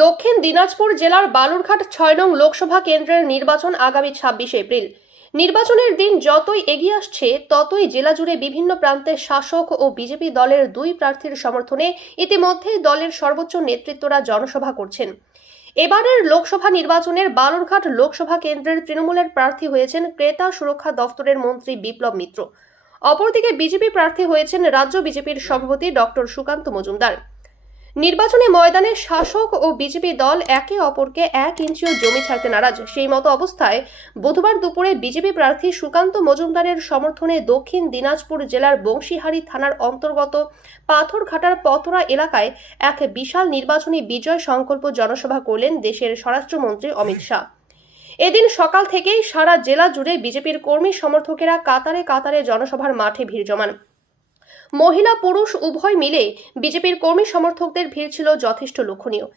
দক্ষিণ দিনাজপুর জেলার বালুরঘাট ছয় নং লোকসভা কেন্দ্রের নির্বাচন আগামী ছাব্বিশে এপ্রিল। নির্বাচনের দিন যতই এগিয়ে আসছে, ততই জেলা জুড়ে বিভিন্ন প্রান্তে শাসক ও বিজেপি দলের দুই প্রার্থীর সমর্থনে ইতিমধ্যেই দলের সর্বোচ্চ নেতৃত্বরা জনসভা করছেন। এবারের লোকসভা নির্বাচনের বালুরঘাট লোকসভা কেন্দ্রের তৃণমূলের প্রার্থী হয়েছেন ক্রেতা সুরক্ষা দফতরের মন্ত্রী বিপ্লব মিত্র। অপরদিকে বিজেপি প্রার্থী হয়েছেন রাজ্য বিজেপির সভাপতি ডক্টর সুকান্ত মজুমদার। নির্বাচনী ময়দানে শাসক ও বিজেপি দল একে অপরকে এক ইঞ্চিও জমি ছাড়তে নারাজ। সেই মতো অবস্থায় বুধবার দুপুরে বিজেপি প্রার্থী সুকান্ত মজুমদারের সমর্থনে দক্ষিণ দিনাজপুর জেলার বংশীহারি থানার অন্তর্গত পাথরঘাটার পতরা এলাকায় এক বিশাল নির্বাচনী বিজয় সংকল্প জনসভা করলেন দেশের স্বরাষ্ট্রমন্ত্রী অমিত শাহ। এদিন সকাল থেকেই সারা জেলা জুড়ে বিজেপির কর্মী সমর্থকেরা কাতারে কাতারে জনসভার মাঠে ভিড় জমান। মহিলা পুরুষ উভয় মিলে বিজেপির কর্মী সমর্থকদের ভিড় ছিল যথেষ্ট লক্ষণীয়।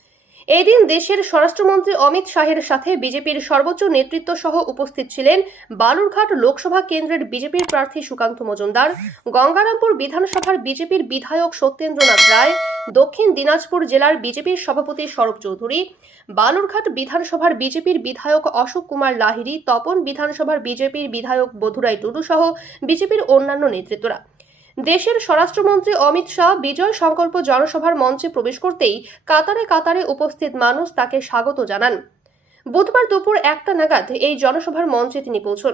এদিন দেশের স্বরাষ্ট্রমন্ত্রী অমিত শাহের সাথে বিজেপির সর্বোচ্চ নেতৃত্ব সহ উপস্থিত ছিলেন বালুরঘাট লোকসভা কেন্দ্রের বিজেপির প্রার্থী সুকান্ত মজুমদার, গঙ্গারামপুর বিধানসভার বিজেপির বিধায়ক সত্যেন্দ্রনাথ রায়, দক্ষিণ দিনাজপুর জেলার বিজেপির সভাপতি সরব চৌধুরী, বালুরঘাট বিধানসভার বিজেপির বিধায়ক অশোক কুমার লাহিড়ী, তপন বিধানসভার বিজেপির বিধায়ক বধুরাই টুডু সহ বিজেপির অন্যান্য নেতৃত্বরা। দেশের স্বরাষ্ট্রমন্ত্রী অমিত শাহ বিজয় সংকল্প জনসভার মঞ্চে প্রবেশ করতেই কাতারে কাতারে উপস্থিত মানুষ তাকে স্বাগত জানান। বুধবার দুপুর একটা নাগাদ এই জনসভার মঞ্চে তিনি পৌঁছন।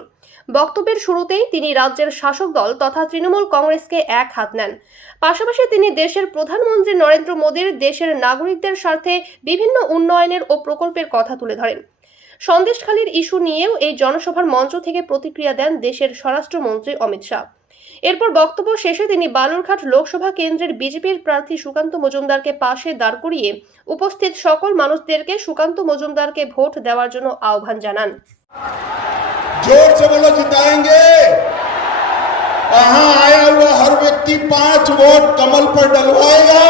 বক্তব্যের শুরুতেই তিনি রাজ্যের শাসক দল তথা তৃণমূল কংগ্রেসকে এক হাত নেন। পাশাপাশি তিনি দেশের প্রধানমন্ত্রী নরেন্দ্র মোদীর দেশের নাগরিকদের স্বার্থে বিভিন্ন উন্নয়নের ও প্রকল্পের কথা তুলে ধরেন। সন্দেশখালীর ইস্যু নিয়েও এই জনসভার মঞ্চ থেকে প্রতিক্রিয়া দেন দেশের স্বরাষ্ট্রমন্ত্রী অমিত শাহ। এরপর বক্তব্য শেষে তিনি বালুরঘাট লোকসভা কেন্দ্রের বিজেপির প্রার্থী সুকান্ত মজুমদারকে পাশে দাঁড় করিয়ে উপস্থিত সকল মানুষদেরকে সুকান্ত মজুমদারকে ভোট দেওয়ার জন্য আহ্বান জানান जोर से बोलो जिताएंगे यहाँ आया हुआ हर व्यक्ति पांच वोट कमल पर डलवाएगा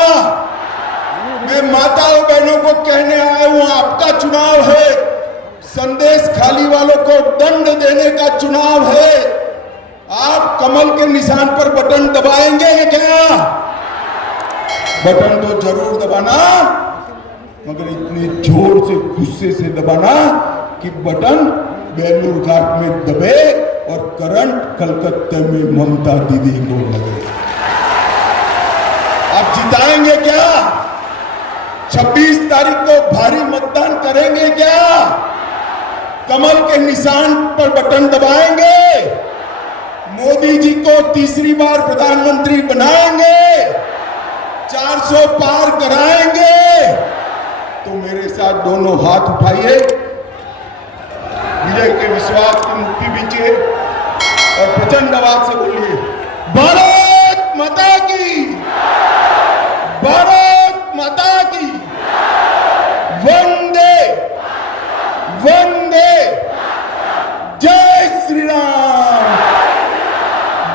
मैं माताओं बहनों को कहने आया हूं आपका चुनाव है संदेश खाली वालों को दंड देने का चुनाव है दबाएँगे क्या? बटन तो ज़रूर दबाना, मगर इतने ज़ोर से, गुस्से से दबाना कि बटन बेलूर घाट में दबे और करंट कलकत्ते में ममता दीदी को लगे। आप जिताएँगे क्या? 26 तारीख को भारी मतदान करेंगे क्या? कमल के निशान पर बटन दबाएँगे? मोदी जी को तीसरी बार प्रधानमंत्री बनाएँगे। 400 पार कराएँगे। तो मेरे साथ दोनों हाथ उठाइए। विजय के विश्वास की मुक्ति बीचिए और प्रचंड आवाज़ से बोलिए, भारत माता की।